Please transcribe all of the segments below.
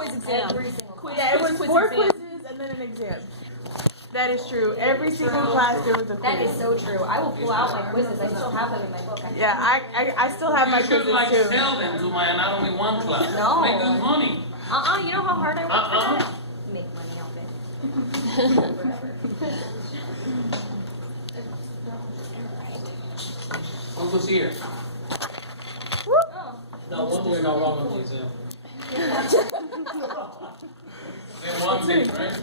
quiz exam. Every single class. Yeah, it was Quiz 4 exam. quizzes and then an exam. That is true. Every single class there was a quiz. That is so true. I will pull out my quizzes. I still have them in my book. Yeah, I still have my You should quizzes like too. sell them to my Anatomy 1 class. No. Make good money. You know how hard I work for that? Make money off it. Who was here? Oh. No, one thing got wrong with the exam. In one thing, right?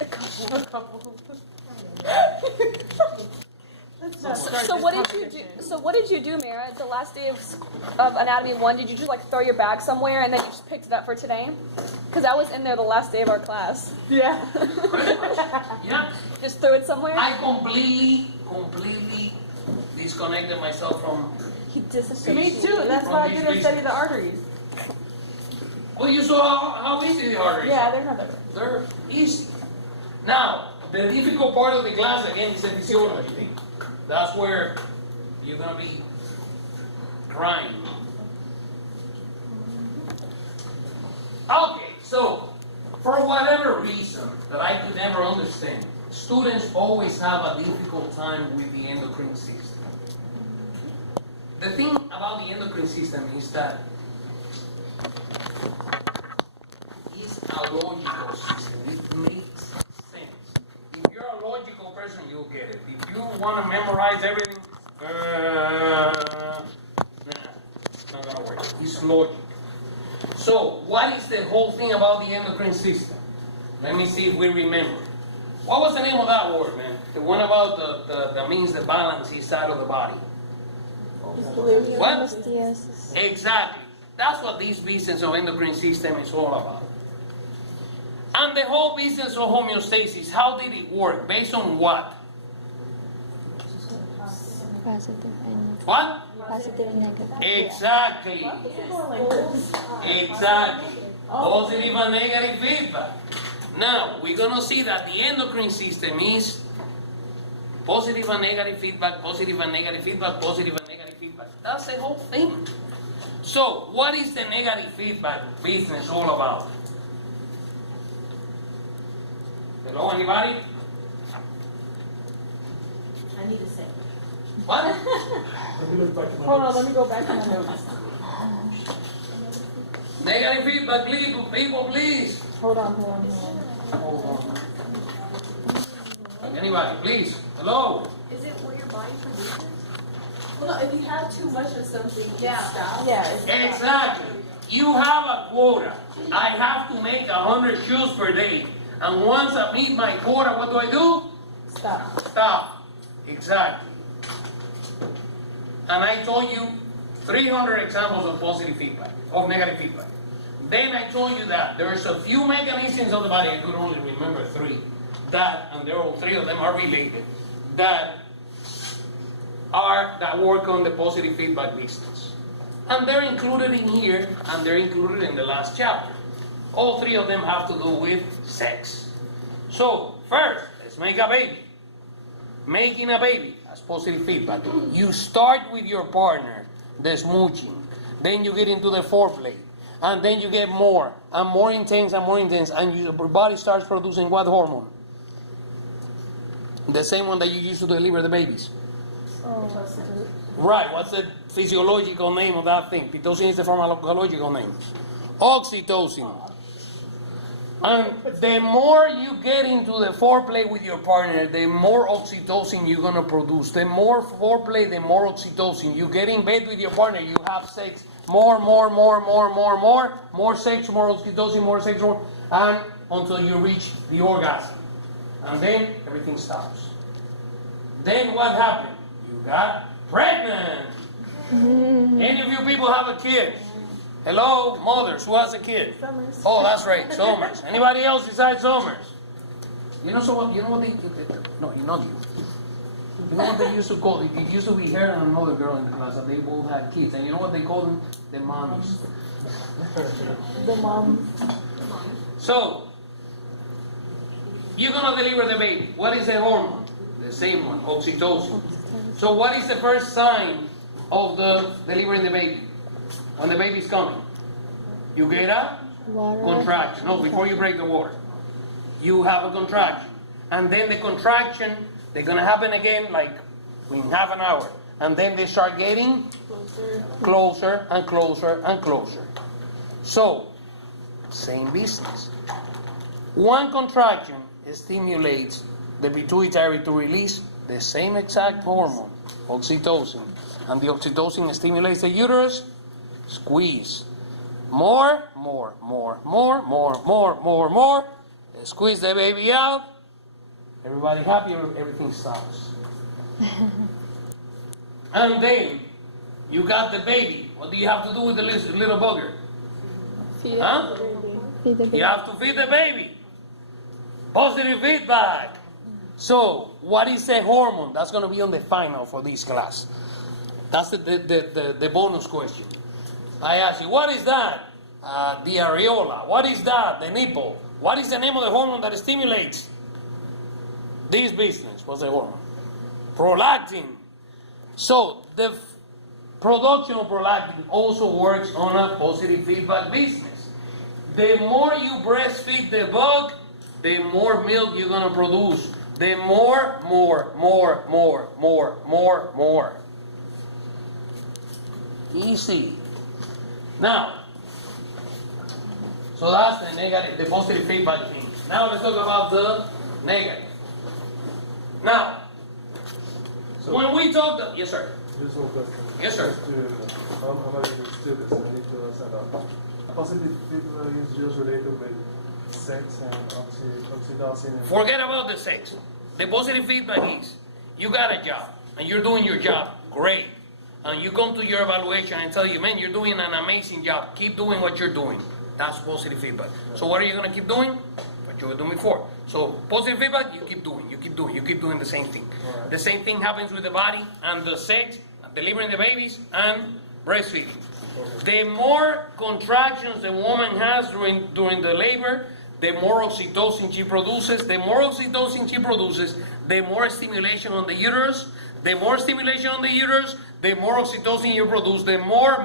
A couple. Let's not start So this what did you do? competition. So what did you do, Mara? The last day of Anatomy 1, did you just like throw your bag somewhere and then you just picked it up for today? Because I was in there the last day of our class. Yeah. Yeah. Just threw it somewhere. I completely disconnected myself from. He disassociated. Me too. That's why I didn't study the arteries. Well, you saw how easy the arteries Yeah, are. they're not that bad. They're easy. Now, the difficult part of the class again is the physiology thing. That's where you're gonna be crying. Okay, so for whatever reason that I could never understand, students always have a difficult time with the endocrine system. The thing about the endocrine system is that it's a logical system. It makes sense. If you're a logical person, you'll get it. If you want to memorize everything, it's not gonna work. It's logic. So, what is the whole thing about the endocrine system? Let me see if we remember. What was the name of that word, man? The one about the means the balance inside of the body. What? Exactly. That's what this business of endocrine system is all about. And the whole business of homeostasis, how did it work? Based on what? Positive and What? positive and negative. Exactly. Exactly. Positive and negative feedback. Now, we're going to see that the endocrine system is positive and negative feedback, positive and negative feedback, positive and negative feedback. That's the whole thing. So, what is the negative feedback business all about? Hello, anybody? I need to sit. What? Hold on, let me go back to my notes. Negative feedback, people, please. Hold on. Hold on. Anybody, please. Hello. Is it where your body produces? Well, no, if you have too much of something, you stop. Yeah. It's Exactly. You have a quota. I have to make 100 shoes per day. And once I meet my quota, what do? Stop. Stop. Exactly. And I told you 300 examples of positive feedback, of negative feedback. Then I told you that there's a few mechanisms of the body, I could only remember 3, and there all 3 of them are related, that work on the positive feedback business. And they're included in here, and they're included in the last chapter. All 3 of them have to do with sex. So, first, let's make a baby. Making a baby has positive feedback. You start with your partner, the smooching. Then you get into the foreplay. And then you get more, and more intense, and your body starts producing what hormone? The same one that you use to deliver the babies. Right, what's the physiological name of that thing? Pitocin is the pharmacological name. Oxytocin. And the more you get into the foreplay with your partner, the more oxytocin you're going to produce. The more foreplay, the more oxytocin. You get in bed with your partner, you have sex. More sex, more oxytocin, more sex, more, and until you reach the orgasm. And then everything stops. Then what happened? You got pregnant. Any of you people have a kid? Hello, mothers, who has a kid? Summers. Oh, that's right, Somers. Anybody else besides Somers? You know what they, no, not you. You know what they used to call, it used to be her and another girl in the class, and they both had kids. And you know what they call them? The mommies. The mom. So, you're going to deliver the baby. What is the hormone? The same one, oxytocin. So what is the first sign of the delivering the baby? When the baby's coming? You get a Water. contraction. No, before you break the water. You have a contraction. And then the contraction, they're going to happen again like in half an hour. And then they start getting closer and closer and closer. So, same business. One contraction stimulates the pituitary to release the same exact hormone, oxytocin. And the oxytocin stimulates the uterus. Squeeze. More. Squeeze the baby out. Everybody happy, everything stops. And then you got the baby. What do you have to do with the little bugger? Feed it. Huh? Feed the baby. You have to feed the baby. Positive feedback. So, what is a hormone? That's going to be on the final for this class. That's the bonus question. I ask you, what is that? The areola. What is that? The nipple. What is the name of the hormone that stimulates this business? What's the hormone? Prolactin. So, the production of prolactin also works on a positive feedback business. The more you breastfeed the bug, the more milk you're going to produce. The more. Easy. Now, so that's the negative, the positive feedback thing. Now let's talk about the negative. Now, when we talk, yes sir. Just one question. Yes, sir. How much is students? I need to understand that. Positive feedback is just related with sex and oxytocin. And Forget about the sex. The positive feedback is, you got a job, and you're doing your job great. And you come to your evaluation and tell you, man, you're doing an amazing job. Keep doing what you're doing. That's positive feedback. So what are you going to keep doing? What you were doing before. So positive feedback, you keep doing the same thing. Right. The same thing happens with the body and the sex, delivering the babies, and breastfeeding. The more contractions the woman has during the labor, the more oxytocin she produces. The more oxytocin she produces, the more stimulation on the uterus. The more stimulation on the uterus, the more oxytocin you produce. The more.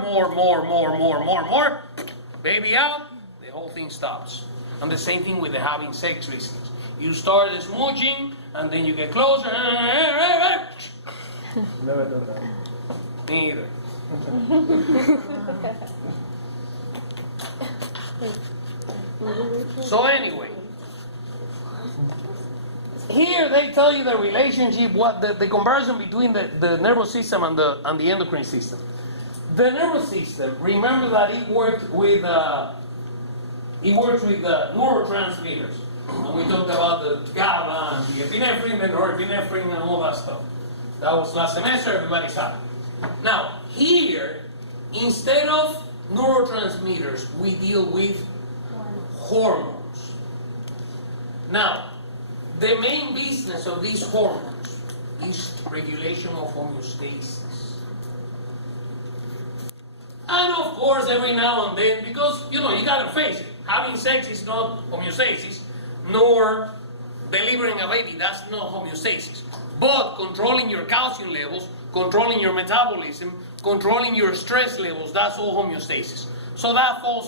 Baby out, the whole thing stops. And the same thing with the having sex business. You start smooching, and then you get closer. never done that. Me either. So anyway, here they tell you the relationship, what the comparison between the nervous system and the endocrine system. The nervous system, remember that it works with neurotransmitters. And we talked about the GABA and the epinephrine, the norepinephrine, and all that stuff. That was last semester. Everybody's happy. Now here, instead of neurotransmitters, we deal with hormones. Now, the main business of these hormones is regulation of homeostasis. And of course, every now and then, because, you gotta face it, having sex is not homeostasis, nor delivering a baby, that's not homeostasis. But controlling your calcium levels, controlling your metabolism, controlling your stress levels, that's all homeostasis. So that falls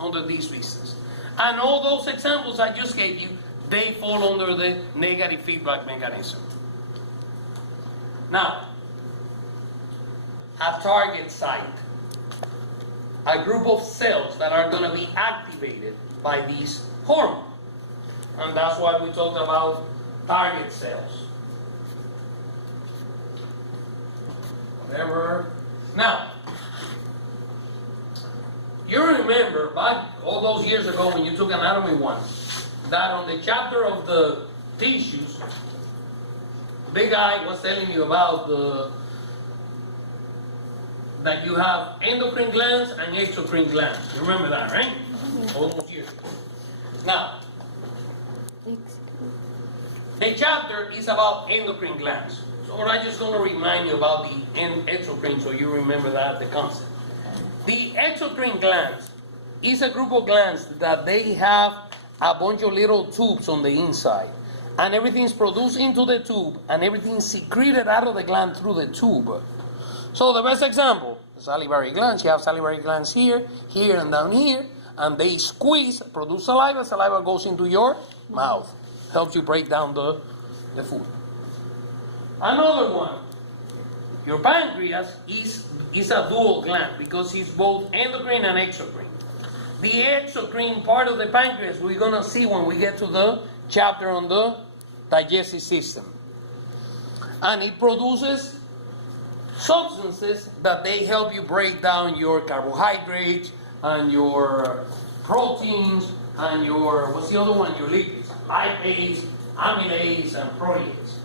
under these business. And all those examples I just gave you, they fall under the negative feedback mechanism. Now, a target site, a group of cells that are going to be activated by these hormones. And that's why we talked about target cells. Whatever. Now, you remember back all those years ago when you took Anatomy 1, that on the chapter of the tissues, big guy was telling you about that you have endocrine glands and exocrine glands. You remember that, right? All those years ago. Now, the chapter is about endocrine glands. So I'm just going to remind you about the exocrine so you remember that, the concept. The exocrine glands is a group of glands that they have a bunch of little tubes on the inside. And everything's produced into the tube and everything's secreted out of the gland through the tube. So the best example, the salivary glands. You have salivary glands here, here, and down here. and they squeeze, produce saliva. Saliva goes into your mouth, helps you break down the food. Another one, your pancreas is a dual gland because it's both endocrine and exocrine. The exocrine part of the pancreas we're going to see when we get to the chapter on the digestive system. And it produces substances that they help you break down your carbohydrates and your proteins and your, what's the other one? Your lipids, lipase, amylase, and protease.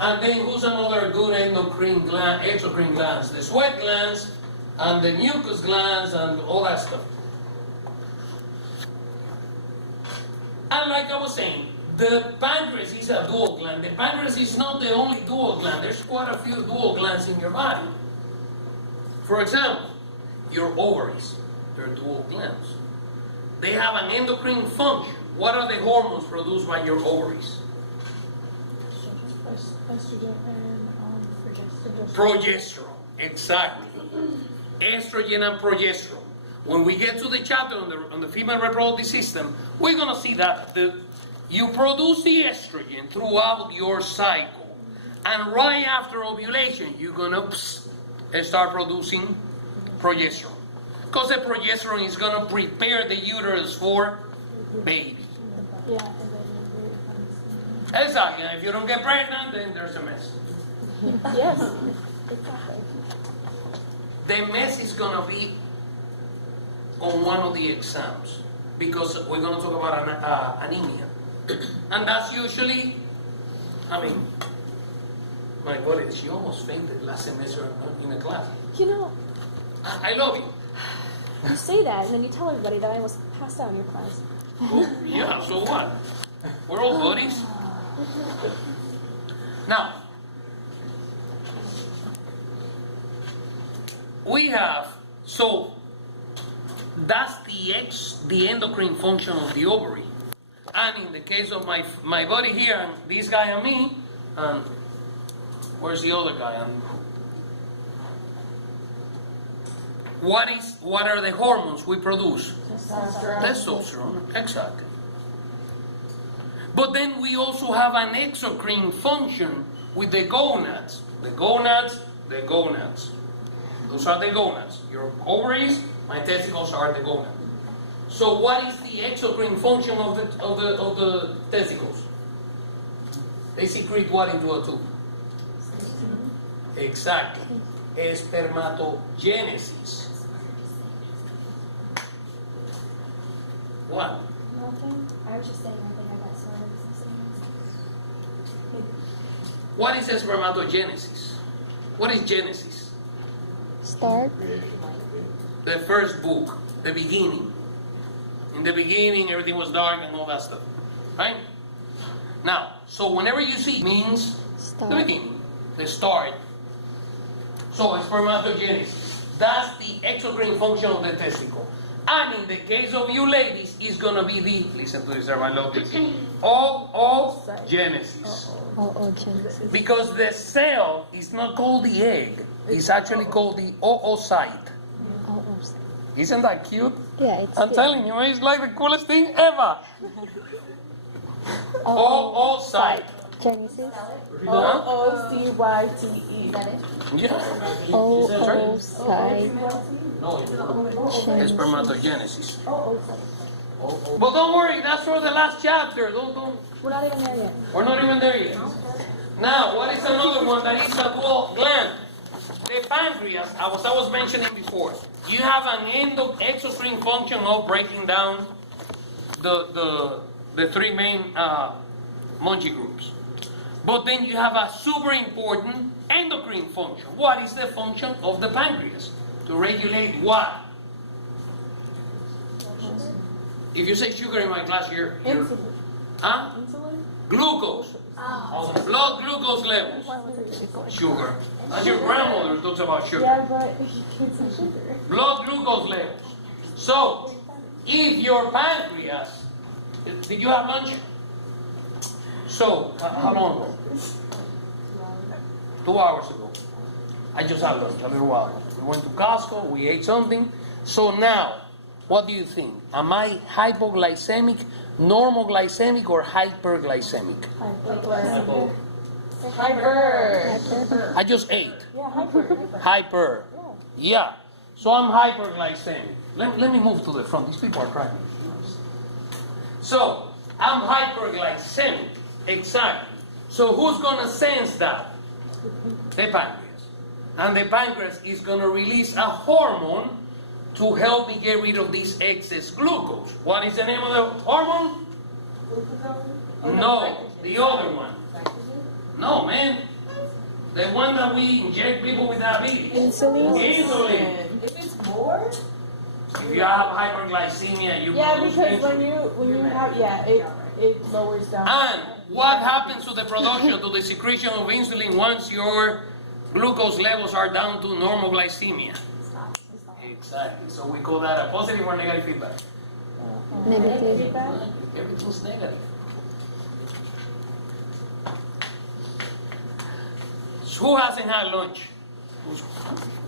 And then who's another good endocrine gland, exocrine glands? The sweat glands and the mucus glands and all that stuff. And like I was saying, the pancreas is a dual gland. The pancreas is not the only dual gland. There's quite a few dual glands in your body. For example, your ovaries, they're dual glands. They have an endocrine function. What are the hormones produced by your ovaries? Estrogen and Progesterone, exactly. Estrogen and progesterone. When we get to the chapter on the female reproductive system, we're going to see that you produce the estrogen throughout your cycle. And right after ovulation, you're going to start producing progesterone. Because the progesterone is going to prepare the uterus for baby. Yeah. Exactly. And if you don't get pregnant, then there's a mess. Yes. Exactly. The mess is going to be on one of the exams because we're going to talk about anemia. And that's usually, my God, she almost fainted last semester in a class. You know, I love you. you say that, and then you tell everybody that I almost passed out in your class. Yeah, so what? We're all buddies. Now, we have, so that's the endocrine function of the ovary. And in the case of my buddy here, and this guy and me, and where's the other guy? And what are the hormones we produce? Testosterone, exactly. But then we also have an exocrine function with the gonads. The gonads. Those are the gonads. Your ovaries, my testicles are the gonads. So what is the exocrine function of the testicles? They secrete what into a tube? Exactly. Spermatogenesis. What? Nothing. I was just saying nothing. I got started. What is spermatogenesis? What is Genesis? Start. The first book, the beginning. In the beginning, everything was dark and all that stuff. Right? Now, so whenever you see means Start. the beginning, the start. So spermatogenesis. That's the exocrine function of the testicle. And in the case of you ladies, it's going to be listen to this, I love this, oogenesis. Oogenesis. Because the cell is not called the egg, it's actually called the oocyte. Oocyte. Isn't that cute? Yeah, it's I'm cute. telling you, it's like the coolest thing ever. Oocyte. Genesis. OOCYTE. Is that it? Yeah. Oocyte. Spermatogenesis. But don't worry, that's for the last chapter. Don't. We're not even there yet. We're not even there yet. Now, what is another one that is a dual gland? The pancreas, as I was mentioning before, you have an exocrine function of breaking down the three main Munchie groups. But then you have a super important endocrine function. What is the function of the pancreas? To regulate what? If you say sugar in my class, you're Insulin. huh? Insulin? Glucose. Blood glucose levels. Sugar. That's your grandmother who talks about sugar. Yeah, but you can't say sugar. Blood glucose levels. So, if your pancreas, did you have lunch? So, how long ago? 2 hours ago. I just had lunch a little while ago. We went to Costco, we ate something. So now, what do you think? Am I hypoglycemic, normal glycemic, or hyperglycemic? Hyper. I just ate. Yeah, hyper. Hyper. Yeah. So I'm hyperglycemic. Let me move to the front. These people are crying. So I'm hyperglycemic. Exactly. So who's gonna sense that? The pancreas. And the pancreas is gonna release a hormone to help me get rid of this excess glucose. What is the name of the hormone? No, the other one. No, man. The one that we inject people with diabetes. Insulin? Insulin. If it's more, If you have hyperglycemia, you Yeah, produce because insulin. when you have it lowers down. And what happens to the production, to the secretion of insulin once your glucose levels are down to normal glycemia? Exactly. So we call that a positive or negative feedback. Negative. Everything's negative. So who hasn't had lunch?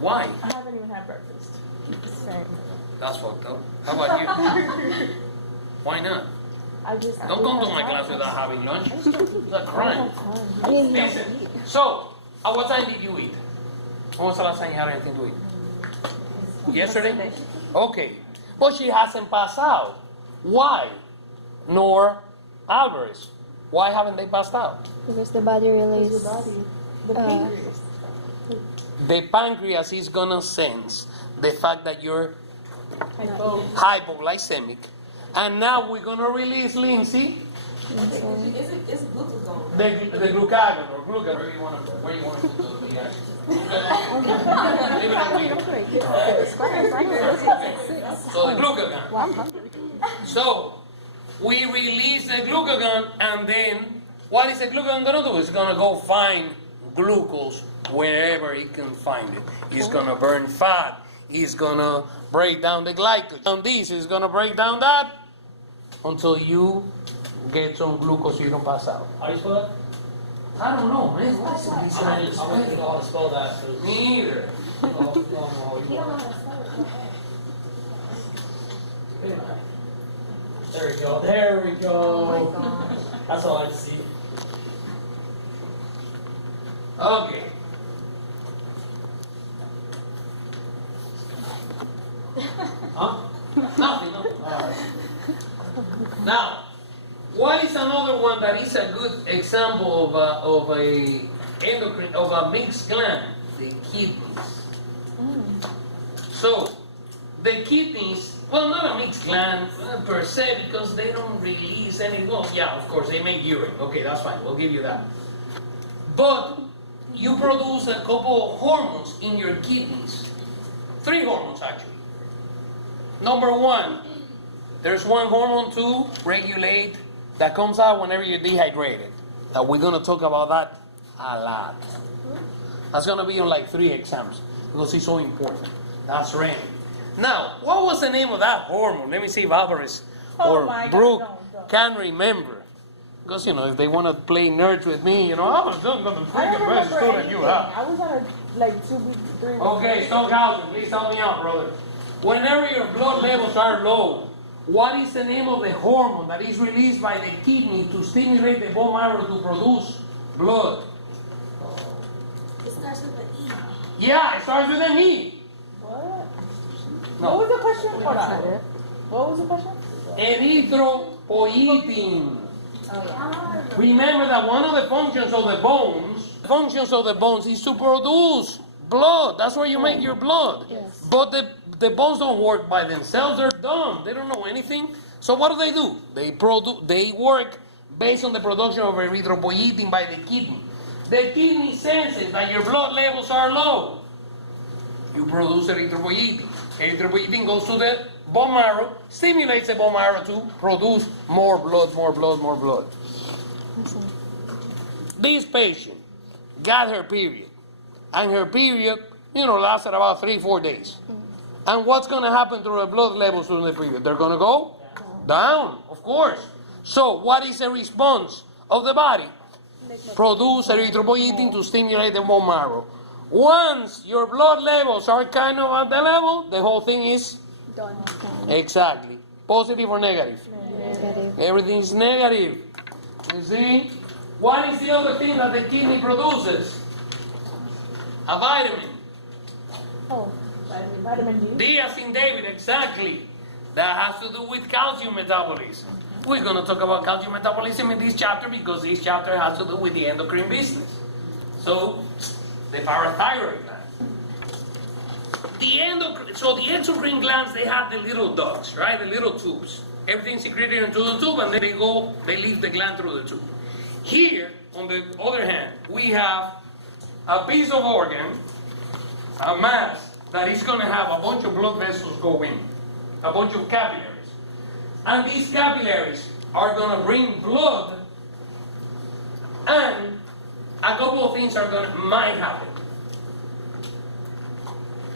Why? I haven't even had breakfast. Same. That's fucked up. How about you? Why not? I just Don't come to my class without having lunch. It's a crime. I mean, Listen, so, at what time did you eat? When was the last time you had anything to eat? Yesterday? Okay. But she hasn't passed out. Why? Nor Alvarez. Why haven't they passed out? because the body releases. the pancreas. The pancreas is gonna sense the fact that you're Hypo. hypoglycemic. And now we're gonna release, Lindsay, it's glucagon. the glucagon or glucagon, where you want to put the action. Leave it on me. So the glucagon. So we release the glucagon, and then what is the glucagon gonna do? It's gonna go find glucose wherever it can find it. It's gonna burn fat. It's gonna break down the glycogen. And this is gonna break down that until you get some glucose so you don't pass out. How do you spell that? I don't know, man. What is it? I don't know how to spell that. So Me either. I don't know how you want. There we go. There we go. That's all I see. Okay. Huh? Nothing, no. Alright. Now, what is another one that is a good example of a endocrine, of a mixed gland? The kidneys. So, the kidneys, well, not a mixed gland per se, because they don't release any, well, yeah, of course, they make urine. Okay, that's fine, we'll give you that. But you produce a couple of hormones in your kidneys. 3 hormones, actually. Number 1, there's one hormone to regulate that comes out whenever you're dehydrated. That we're going to talk about that a lot. That's going to be on like 3 exams because it's so important. That's renin. Now, what was the name of that hormone? Let me see if Alvarez or my God, Brooke don't. can remember. Because, you know, if they want to play nerds with me, you know, I was done with the I freaking don't best remember student anything. you have. I was on a, like 2 weeks, 3 weeks. Okay, Stockhausen, please help me out, brother. Whenever your blood levels are low, what is the name of the hormone that is released by the kidney to stimulate the bone marrow to produce blood? It starts with an E. Yeah, it starts with an E. What? No. What was the question? Hold on. What was the question? Erythropoietin. Remember that one of the functions of the bones is to produce blood. That's where you make your blood. Yes. But the bones don't work by themselves. They're dumb. They don't know anything. So what do? They work based on the production of erythropoietin by the kidney. The kidney senses that your blood levels are low. You produce erythropoietin. Erythropoietin goes to the bone marrow, stimulates the bone marrow to produce more blood, more blood, more blood. This patient got her period, and her period, lasted about 3-4 days. And what's going to happen to her blood levels during the period? They're going to go down, of course. So what is the response of the body? Produce erythropoietin to stimulate the bone marrow. Once your blood levels are kind of at the level, the whole thing is Done. exactly positive or negative. Negative. Everything is negative. You see? What is the other thing that the kidney produces? A vitamin. Oh. Vitamin D. D as in David, exactly. That has to do with calcium metabolism. We're going to talk about calcium metabolism in this chapter because this chapter has to do with the endocrine business. So, the parathyroid gland. So the exocrine glands, they have the little ducts, right? The little tubes. Everything's secreted into the tube and then they leave the gland through the tube. Here, on the other hand, we have a piece of organ, a mass, that is going to have a bunch of blood vessels go in, a bunch of capillaries. And these capillaries are going to bring blood, and a couple of things might happen.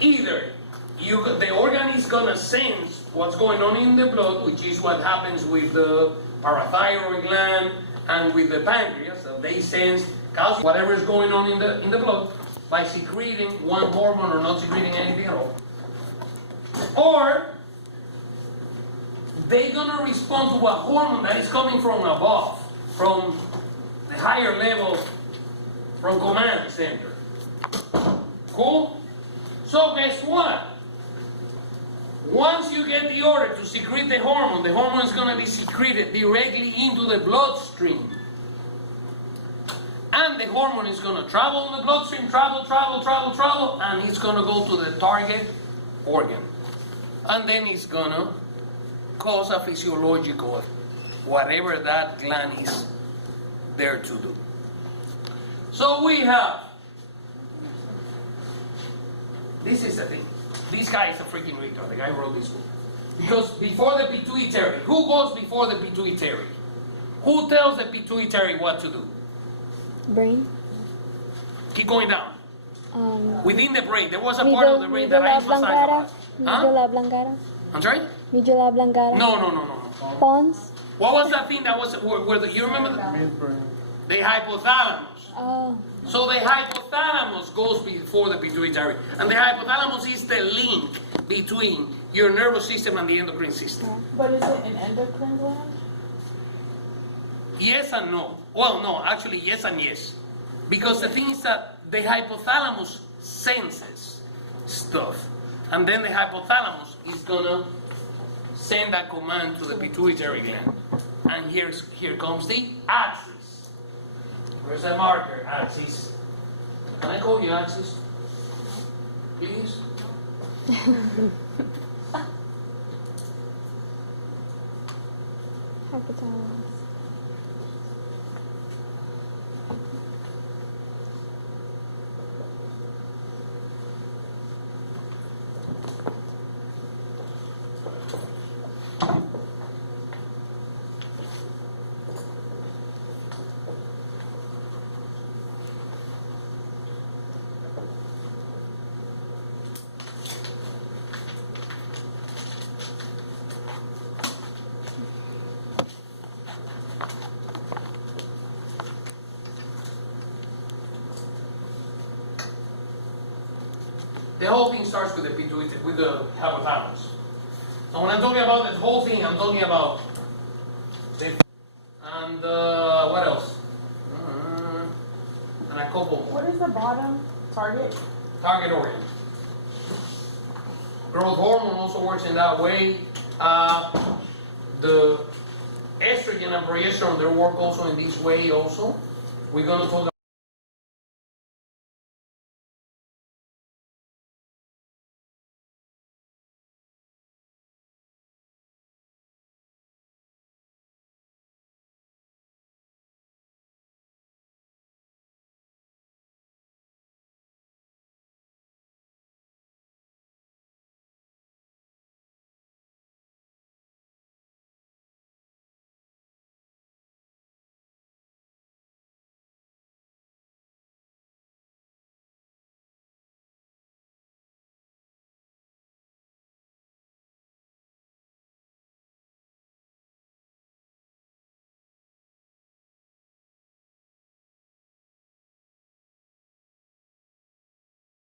Either the organ is going to sense what's going on in the blood, which is what happens with the parathyroid gland and with the pancreas. So they sense calcium, whatever is going on in the blood, by secreting one hormone or not secreting anything at all. Or they're going to respond to a hormone that is coming from above, from the higher level, from command center. Cool? So guess what? Once you get the order to secrete the hormone is going to be secreted directly into the bloodstream. And the hormone is going to travel in the bloodstream, travel, and it's going to go to the target organ. And then it's going to cause a physiological, whatever that gland is there to do. So we have, this is the thing. This guy is a freaking retard, the guy who wrote this book. Because before the pituitary, who goes before the pituitary? Who tells the pituitary what to do? Brain. Keep going down. Within the brain, there was a part Medulla of the brain that I emphasized oblongata. Huh? Medulla oblongata. I'm sorry? Medulla oblongata. No. Pons. What was that thing that was, you remember the hypothalamus? Oh. So the hypothalamus goes before the pituitary. And the hypothalamus is the link between your nervous system and the endocrine system. But is it an endocrine gland? Yes and no. Well, no, actually yes and yes. Because the thing is that the hypothalamus senses stuff. And then the hypothalamus is gonna send that command to the pituitary gland. And here comes the axis. Where's the marker? Axis. Can I call you axis? Please? Hypothalamus. The whole thing starts with the pituitary, with the hypothalamus. And when I'm talking about the whole thing, I'm talking about the and what else? And a couple more. What is the bottom target? Target organ. Growth hormone also works in that way. The estrogen and progesterone, they work also in this way also. We're going to talk